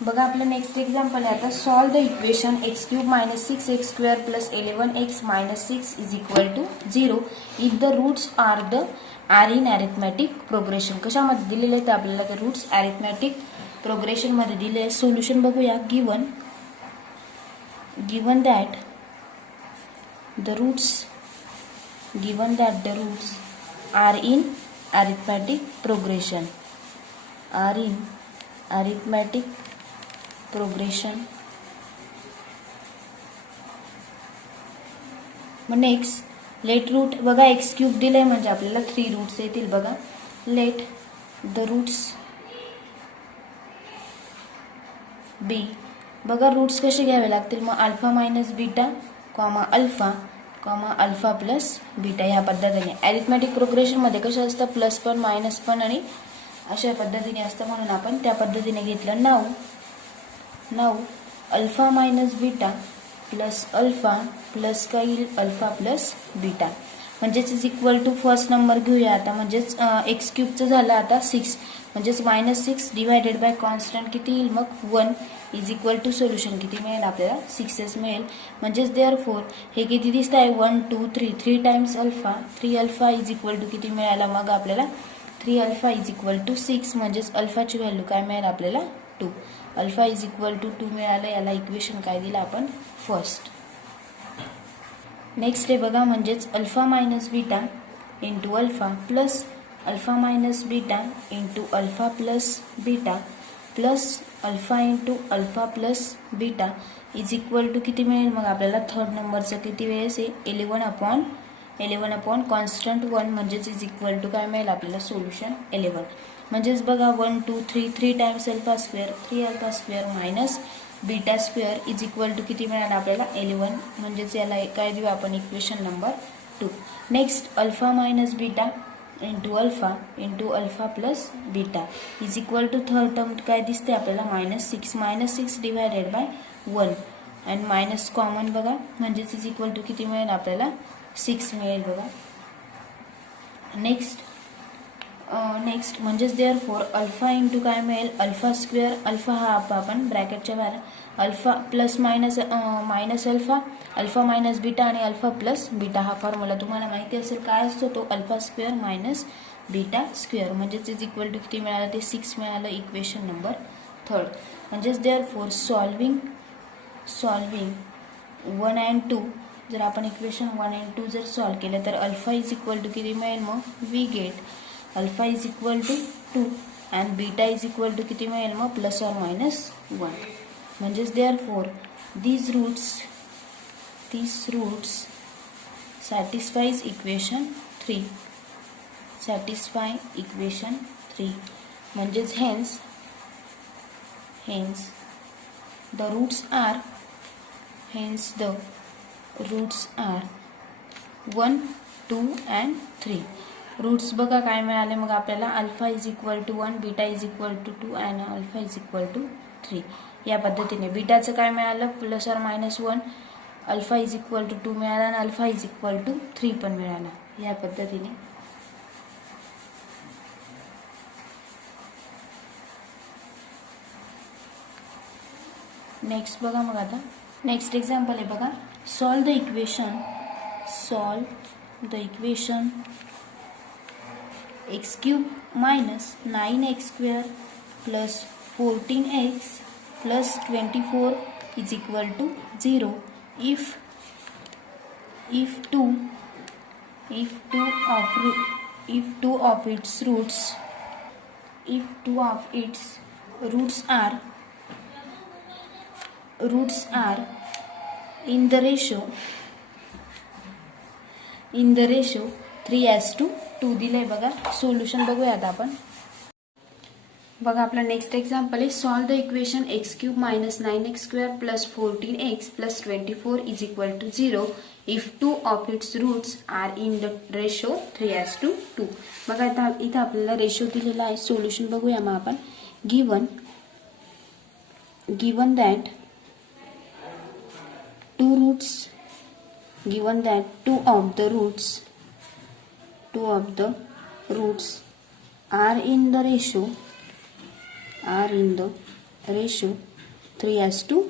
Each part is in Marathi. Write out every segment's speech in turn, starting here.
बघा आपलं नेक्स्ट एक्झाम्पल आहे आता solve the equation x cube minus 6x square plus 11x minus 6 is equal to 0 if the roots are in arithmetic progression. कशामध्ये दिलेले आहेत आपल्याला ते रूट्स अरिथमॅटिक प्रोग्रेशन मध्ये दिले. सोल्युशन बघूया. Given that the roots are in arithmetic progression मग नेक्स्ट लेट रूट बघा एक्स क्यूब दिलंय म्हणजे आपल्याला 3 रूट्स येतील. बघा लेट द रूट्स बी. बघा रूट्स कसे घ्यावे लागतील. मग alpha minus beta alpha plus beta ह्या पद्धतीने. अरिथमॅटिक प्रोग्रेशन मध्ये कसं असतं प्लस पण मायनस पण आणि अशा पद्धतीने असतं म्हणून आपण त्या पद्धतीने घेतलं. नाव alpha minus beta plus alpha plus काय येईल अल्फा प्लस बीटा म्हणजेच is equal to first number घेऊया आता. म्हणजेच एक्स क्यूबचं झालं आता 6 म्हणजेच -6 डिवायडेड बाय कॉन्स्टंट किती येईल मग 1 इज इक्वल टू सोल्युशन किती मिळेल आपल्याला 6s मिळेल. म्हणजेच देअरफॉर हे किती दिसत आहे 1 2 3 times alpha 3 alpha is equal to किती मिळाला मग आपल्याला 3 अल्फा इज इक्वल टू 6 म्हणजेच अल्फाची व्हॅल्यू काय मिळेल आपल्याला 2. अल्फा इज इक्वल टू 2 मिळालं. याला इक्वेशन काय दिलं आपण फर्स्ट. नेक्स्ट आहे बघा म्हणजेच alpha minus beta into alpha plus alpha minus beta into alpha plus beta plus alpha into alpha plus beta is equal to किती मिळेल मग आपल्याला थर्ड नंबरचं किती वेळेस आहे 11 अपॉन कॉन्स्टंट 1 म्हणजेच इज इक्वल टू काय मिळेल आपल्याला सोल्युशन 11. म्हणजेच बघा 1 2 3 times alpha square 3 alpha square minus beta square is equal to किती मिळालं आपल्याला 11. म्हणजेच याला काय देऊ आपण equation number 2. Next alpha minus beta into alpha plus beta is equal to third term काय दिसते आपल्याला -6 divided by 1 and minus common बघा म्हणजेच इज इक्वल टू किती मिळेल आपल्याला 6 मिळेल बघा. नेक्स्ट म्हणजेच देअरफॉर अल्फा इंटू काय मिळेल अल्फा स्क्वेअर अल्फा हा आपण ब्रॅकेटच्या बाहेर alpha plus minus alpha minus beta आणि अल्फा प्लस बीटा हा फॉर्म्युला तुम्हाला माहिती असेल काय असतो तो alpha square minus beta square म्हणजेच इज इक्वल टू किती मिळालं ते 6 मिळालं इक्वेशन नंबर थर्ड. म्हणजेच देअरफॉर सॉल्विंग 1 अँड 2 जर आपण इक्वेशन 1 अँड 2 जर सॉल्व केलं तर अल्फा इज इक्वल टू किती मिळेल मग we get alpha is equal to 2 and beta is equal to किती मिळेल मग प्लस ऑर मायनस 1. म्हणजेच therefore these roots satisfies equation 3 म्हणजेच hence the roots are 1 2 and 3. Roots बघा काय मिळाले मग आपल्याला alpha is equal to 1 beta is equal to 2 and alpha is equal to 3 या पद्धतीने. बीटाचं काय मिळालं plus or minus 1 alpha is equal to 2 मिळाला आणि अल्फा इज इक्वल टू 3 पण मिळाला या पद्धतीने. नेक्स्ट बघा मग आता नेक्स्ट एक्झाम्पल आहे बघा solve the equation x cube minus 9x square plus 14x plus 24 is equal to 0 if two of its roots are in the ratio 3:2 दिलंय बघा. सोल्युशन बघूया आता आपण. बघा आपला नेक्स्ट एक्झाम्पल आहे solve the equation x cube minus 9x square plus 14x plus 24 is equal to 0 if 2 of its roots are in the ratio 3:2. बघा आता इथं आपल्याला रेशो दिलेला आहे. सोल्युशन बघूया मग आपण. Given that two of the roots are in the ratio 3:2.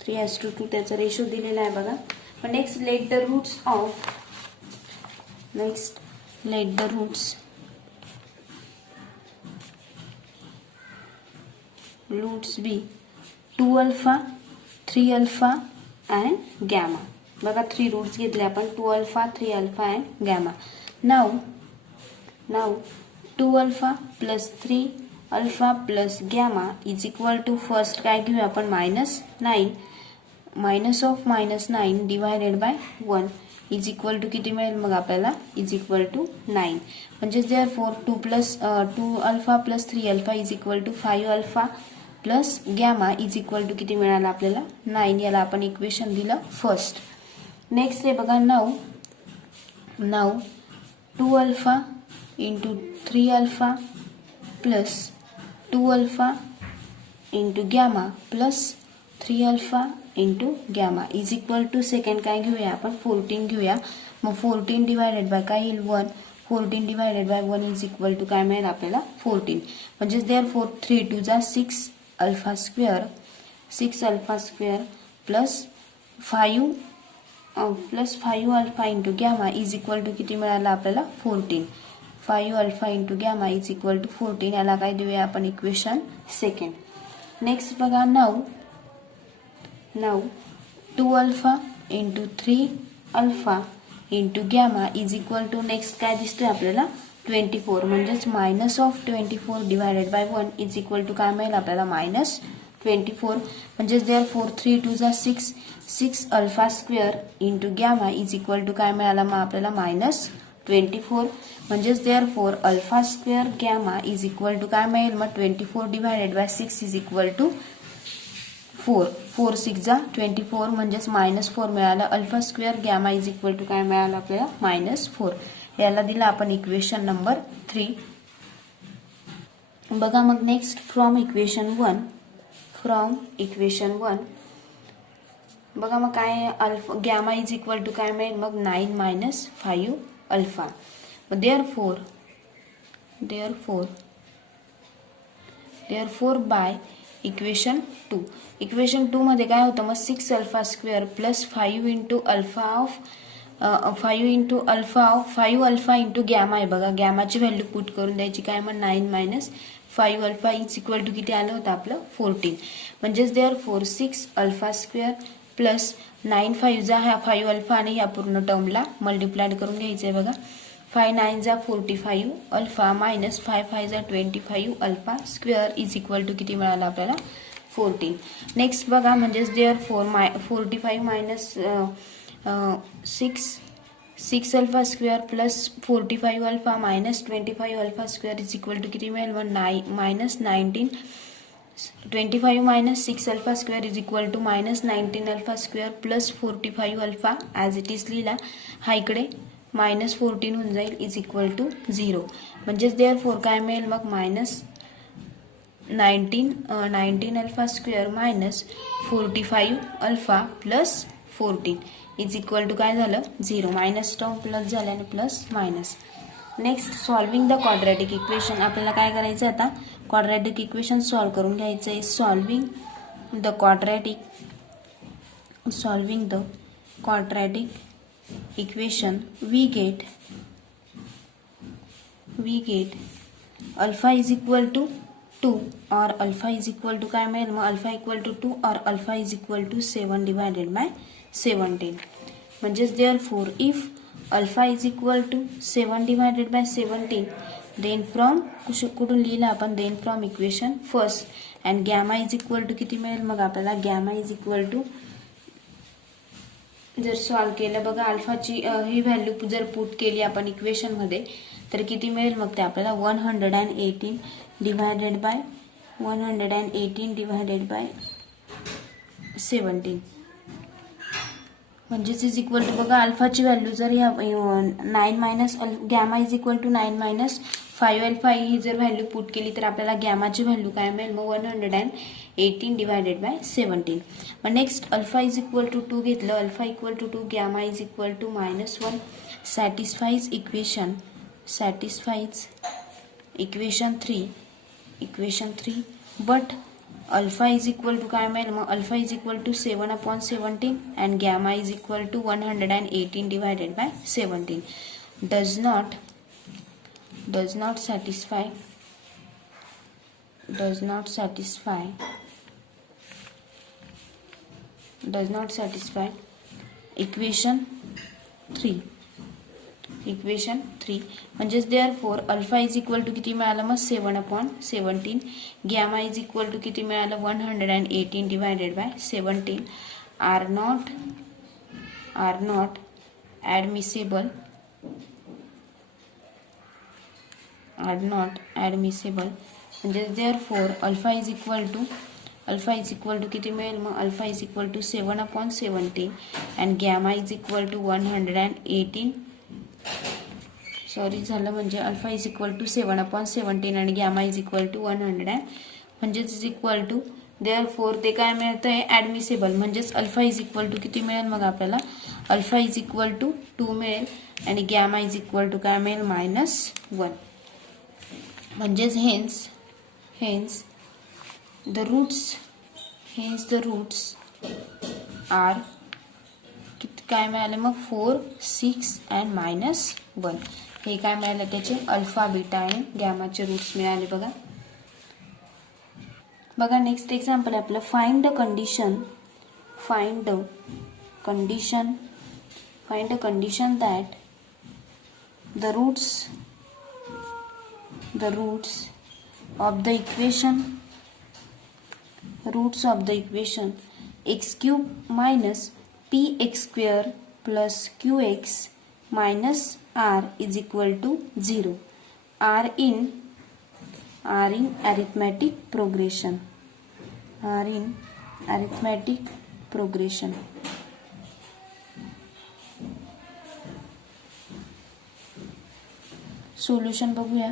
3:2 त्याचा रेशो दिलेला आहे बघा. पण next let the roots be 2 alpha 3 alpha and gamma. बघा 3 रूट्स घेतले आपण, 2 alpha 3 alpha and gamma. Now 2 alpha plus 3 alpha plus gamma is equal to, first काय घेऊया आपण, -9. -9 divided by 1 is equal to किती मिळेल मग आपल्याला, इज इक्वल टू 9. म्हणजे therefore 2 alpha plus 3 alpha is equal to 5 alpha plus gamma is equal to किती मिळालं आपल्याला, 9. याला आपण इक्वेशन दिलं फर्स्ट. नेक्स्ट आहे बघा, now 2 alpha into 3 alpha plus 2 alpha into gamma plus 3 alpha into gamma is equal to, second काय घेऊया आपण, 14 घेऊया. मग 14 डिवायडेड बाय काय येईल, 1. 14 divided by 1 is equal to काय मिळेल आपल्याला, 14. म्हणजे देअरफॉर 3 2 जा 6 alpha square plus 5 alpha into gamma is equal to किती मिळालं आपल्याला, 14. 5 alpha into gamma is equal to 14. याला काय देऊया आपण, इक्वेशन सेकंड. नेक्स्ट बघा, now 2 alpha into 3 alpha into gamma is equal to, next काय दिसतोय आपल्याला, 24. म्हणजेच -24 divided by 1 is equal to काय मिळेल आपल्याला, -24. म्हणजेच देअरफॉर 3 2 जा 6 alpha square into gamma is equal to काय मिळाला मग आपल्याला, -24. म्हणजेच therefore alpha square gamma is equal to काय मिळेल मग, 24 divided by 6 is equal to 4. 4 6 जा 24. म्हणजेच -4 मिळालं. Alpha square gamma is equal to काय मिळालं आपल्याला, -4. याला दिला आपण इक्वेशन नंबर 3. बघा मग नेक्स्ट, फ्रॉम इक्वेशन 1 बघा मग काय, alpha gamma is equal to काय मिळेल मग, 9 - 5 अल्फा. देअरफॉर बाय इक्वेशन 2 मध्ये काय होतं मग, 6 alpha square plus 5 into alpha 5 alpha into gamma आहे बघा. गॅमाची व्हॅल्यू पुट करून द्यायची काय मग, 9 - 5 अल्फा इज इक्वल टू किती आलं होतं आपलं, 14. म्हणजेच देअरफॉर 6 अल्फा स्क्वेअर प्लस 9 5 जा ह्या 5 अल्फा आणि ह्या पूर्ण टर्मला मल्टिप्लाइड करून घ्यायचंय बघा. 5 9 जा 45 अल्फा मायनस 5 5 जा 25 alpha square is equal to किती मिळालं आपल्याला, 14. नेक्स्ट बघा, म्हणजेच therefore 45 minus 6 alpha square plus 45 alpha minus 25 alpha square is equal to किती मिळेल मग, -19. 25 minus 6 alpha square is equal to -19 alpha square plus 45 alpha as it is लिहिला. हा इकडे -14 होऊन जाईल इज इक्वल टू 0. म्हणजेच देअरफॉर काय मिळेल मग, -19 alpha square minus 45 alpha plus 14 is equal to काय झालं, 0. मायनस टर्म प्लस झाल्याने plus minus. Next, solving the quadratic equation. आपल्याला काय करायचं आता, क्वाड्रॅटिक इक्वेशन सॉल्व करून घ्यायचं आहे. Solving the quadratic equation we get alpha is equal to 2 और अल्फा इज इक्वल टू काय मिळेल मग, अल्फा इक्वल टू 2 और alpha is equal to 7 divided by 17. म्हणजेच therefore if alpha is equal to 7 divided by 17 then from कुठून लिहिलं आपण, then from equation first and gamma is equal to किती मिळेल मग आपल्याला, गॅमा इज इक्वल टू जर सॉल्व केलं बघा, अल्फाची ही व्हॅल्यू जर पुट केली आपण इक्वेशन मध्ये तर किती मिळेल मग ते आपल्याला, 118 डिवायडेड बाय 17. म्हणजेच इज इक्वल टू बघा, अल्फाची व्हॅल्यू जर ह्या 9 minus gamma is equal to 9 minus 5 alpha ही जर व्हॅल्यू पुट केली तर आपल्याला गॅमाची व्हॅल्यू काय मिळेल मग, 118 डिवायडेड बाय 17. मग next alpha is equal to 2 घेतलं, alpha equal to 2 gamma is equal to -1 satisfies equation 3 but alpha is equal to काय मिळेल मग, alpha is equal to 7/17 and gamma is equal to 118 divided by 17. Does not satisfy equation 3. म्हणजेच therefore alpha is equal to किती मिळालं मग 7/17, गॅमा इज इक्वल टू किती मिळालं 118 divided by 17 are not admissible म्हणजेच therefore alpha is equal to किती मिळेल मग, alpha is equal to 7/17 and gamma is equal to 118 sorry झालं, म्हणजे अल्फा इज इक्वल टू 7/17 आणि गॅमा इज इक्वल टू 100 म्हणजेच इज इक्वल टू देअरफॉर ते काय मिळतंय ॲडमिसेबल, म्हणजेच अल्फा इज इक्वल टू किती मिळेल मग आपल्याला, अल्फा इज इक्वल टू 2 मिळेल आणि गॅमा इज इक्वल टू काय मिळेल -1. म्हणजेच हेन्स द रूट्स आर काय मिळाले मग 4, 6 अँड -1. हे काय मिळालं त्याचे अल्फा बीटा आणि गॅमाचे रूट्स मिळाले. बघा नेक्स्ट एक्झाम्पल आहे आपलं, find the condition that the roots of the equation x cube minus px square plus qx minus r is equal to 0 are in arithmetic progression. Solution बघूया.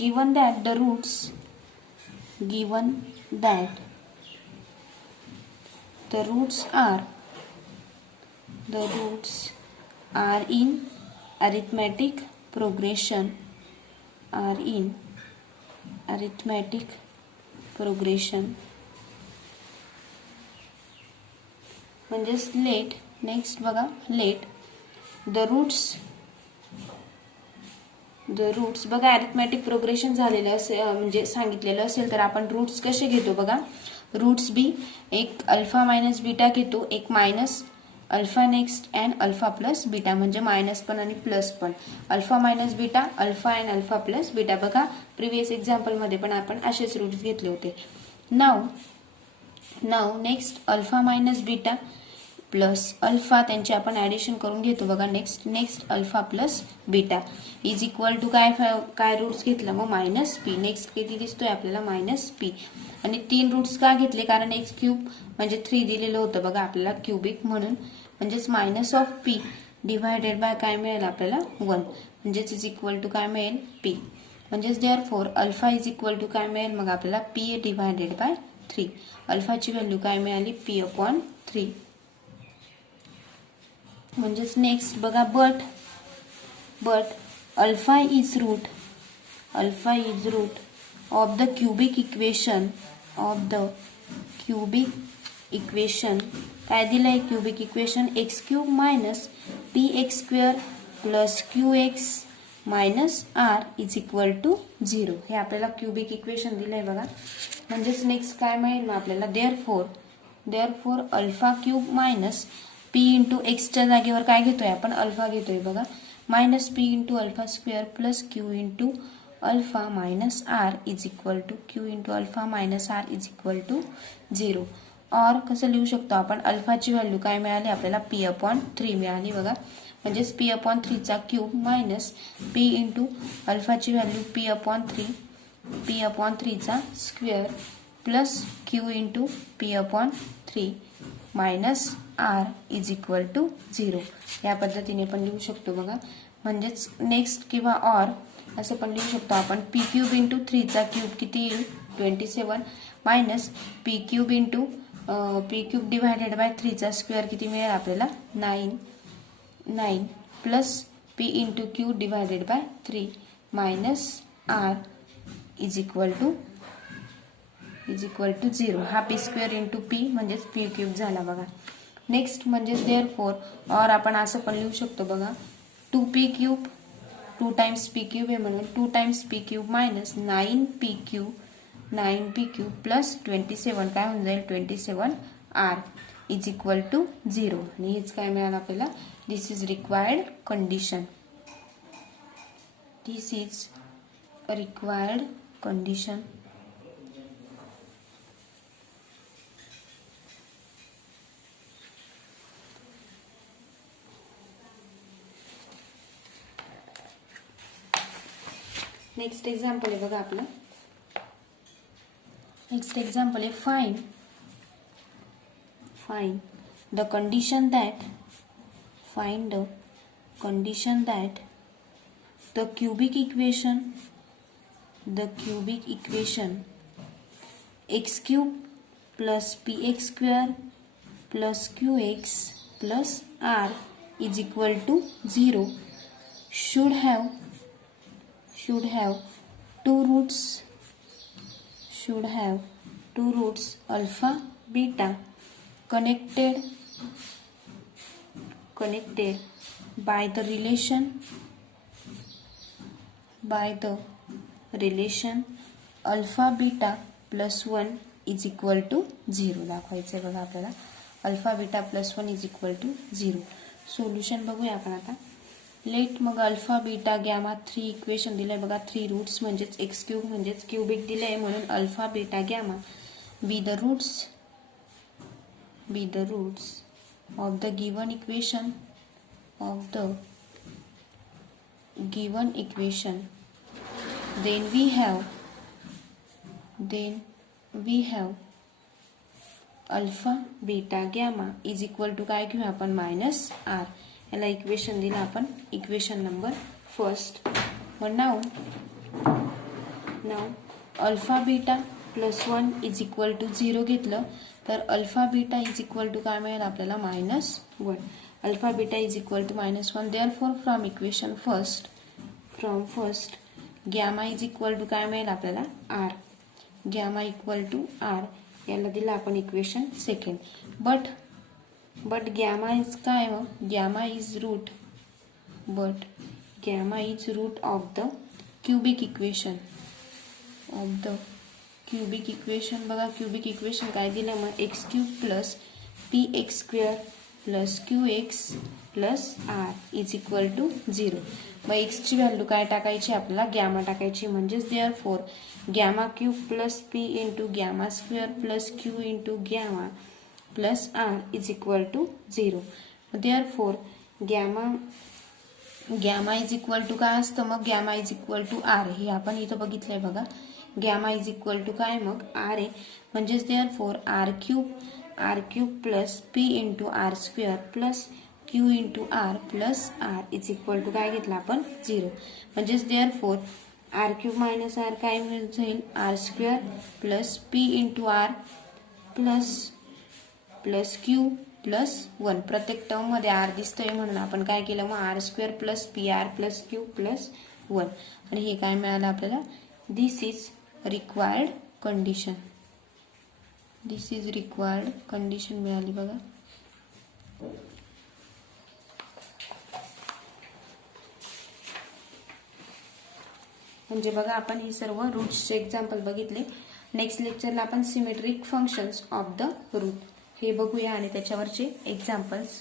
given that the roots are in arithmetic progression म्हणजेच नेक्स्ट बघा लेट द रूट्स बघा अरिथमॅटिक प्रोग्रेशन झालेलं असेल म्हणजे सांगितलेलं असेल तर आपण रूट्स कसे घेतो बघा. रूट्स बी एक अल्फा मायनस बीटा घेतो, एक minus alpha next and alpha plus beta, म्हणजे मायनस पण आणि प्लस पण. Alpha minus beta, alpha and alpha plus beta. बघा प्रिव्हियस एक्झाम्पल मध्ये पण आपण असेच रूट्स घेतले होते. नाव next alpha minus beta plus alpha त्यांचे आपण ऍडिशन करून घेतो. बघा next alpha plus beta is equal to काय रूट्स घेतलं मग -p. नेक्स्ट किती दिसतोय आपल्याला -p. आणि 3 रूट्स का घेतले, कारण x क्यूब म्हणजे 3 दिलेलं होतं बघा आपल्याला क्यूबिक म्हणून, म्हणजेच -p डिवायडेड बाय काय मिळेल आपल्याला 1, म्हणजेच इज इक्वल टू काय मिळेल p. म्हणजेच therefore alpha is equal to काय मिळेल मग आपल्याला p डिवायडेड बाय 3. अल्फाची व्हॅल्यू काय मिळाली p/3. म्हणजेच नेक्स्ट बघा but alpha is root of the cubic equation काय दिलंय cubic equation x cube minus px square plus qx minus r is equal to 0. हे आपल्याला क्यूबिक इक्वेशन दिलंय बघा. म्हणजेच नेक्स्ट काय मिळेल मग आपल्याला therefore alpha cube minus p into एक्सच्या जागेवर काय घेतोय आपण अल्फा घेतोय बघा, minus p into alpha square plus q into alpha minus r is equal to q into alpha minus r is equal to 0. और कसं लिहू शकतो आपण, अल्फाची व्हॅल्यू काय मिळाली आपल्याला p/3 मिळाली बघा. म्हणजेच p/3 चा क्यूब मायनस p इंटू अल्फाची व्हॅल्यू p/3 चा square plus q into p/3 minus r is equal to 0. या पद्धतीने पण लिहू शकतो बघा. म्हणजेच नेक्स्ट किंवा ऑर असं पण लिहू शकतो आपण. p क्यूब इंटू 3 चा क्यूब किती येईल 27 minus p cube into p cube divided by 3 चा स्क्वेअर किती मिळेल आपल्याला 9 plus p into q divided by 3 minus r is equal to 0. हा पी स्क्वेअर इंटू पी म्हणजेच पी क्यूब झाला बघा. नेक्स्ट म्हणजेच देअरफॉर और आपण असं पण लिहू शकतो बघा 2p cube 2 times P cube आहे म्हणून 2 times P cube minus 9p cube plus 27 काय होऊन जाईल 27r इज इक्वल टू 0. आणि हेच काय मिळालं आपल्याला this is required condition. This is required condition. Next example आहे बघा आपलं. नेक्स्ट एक्झाम्पल आहे find the condition that the cubic equation x cube plus px square plus qx plus r is equal to 0 should have two roots alpha beta connected by the relation alpha beta plus 1 is equal to 0. दाखवायचं आहे बघा आपल्याला alpha beta plus 1 is equal to 0. Solution बघूया आपण आता. लेट मग अल्फा बीटा गॅमा 3 इक्वेशन दिलंय बघा. 3 रूट्स म्हणजेच एक्स क्यूब म्हणजेच क्यूबिक दिलंय म्हणून alpha beta gamma be the roots of the given equation then we have alpha beta gamma is equal to काय घेऊ आपण मायनस आर. याला इक्वेशन दिलं आपण इक्वेशन नंबर फर्स्ट. मग नाव alpha beta plus 1 is equal to 0 घेतलं तर alpha beta is equal to काय मिळेल आपल्याला -1. Alpha beta is equal to -1. Therefore from equation first gamma is equal to काय मिळेल आपल्याला r. Gamma equal to r याला दिलं आपण equation second. But gamma is काय मग gamma is root of the cubic equation बघा. क्यूबिक इक्वेशन काय दिलं मग x cube plus p x square plus q x plus R is equal to 0. मग एक्सची व्हॅल्यू काय टाकायची आपल्याला गॅमा टाकायची. म्हणजेच therefore gamma cube plus P into gamma square plus Q into gamma plus R is equal to 0. Therefore gamma is equal to काय असतं मग gamma is equal to R. हे आपण इथं बघितलंय बघा. गॅमा इज इक्वल टू काय मग आर आहे. म्हणजेच therefore R cube plus P into R square plus Q into R plus R is equal to काय घेतलं आपण 0. म्हणजेच therefore R cube minus R काय जाईल R square plus P into R plus Q plus 1. प्रत्येक टर्म मध्ये आर दिसतोय म्हणून आपण काय केलं मग R square plus P R plus Q plus 1. आणि हे काय मिळालं आपल्याला दिस इज रिक्वायर्ड कंडिशन मिळाली बघा. म्हणजे बघा आपण हे सर्व रूट्सचे एक्झाम्पल बघितले. नेक्स्ट लेक्चरला आपण symmetric functions of the root हे बघूया आणि त्याच्यावरचे एक्झाम्पल्स